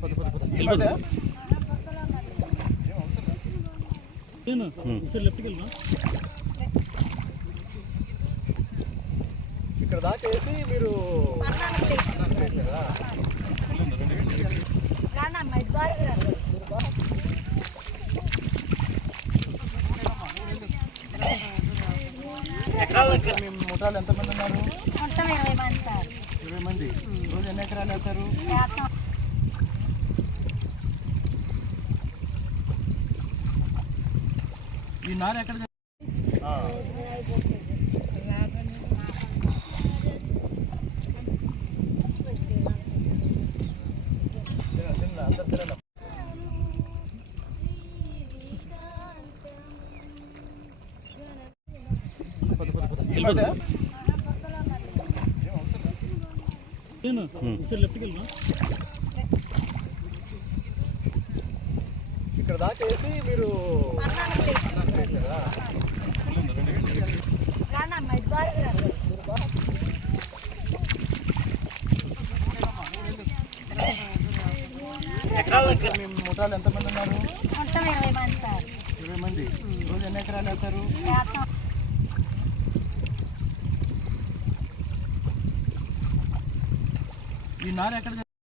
ఇక్కడ దాకేసి మీరు ఎకరాల దగ్గర మీ ముఠాలు ఎంతమంది ఉన్నారు ఇరవై మంది రోజు ఎన్ని ఎకరాలు ఈ నార ఎక్కడ ఇక్కడ దాకా వేసి మీరు Kau akan memutar, Ini nar ekar.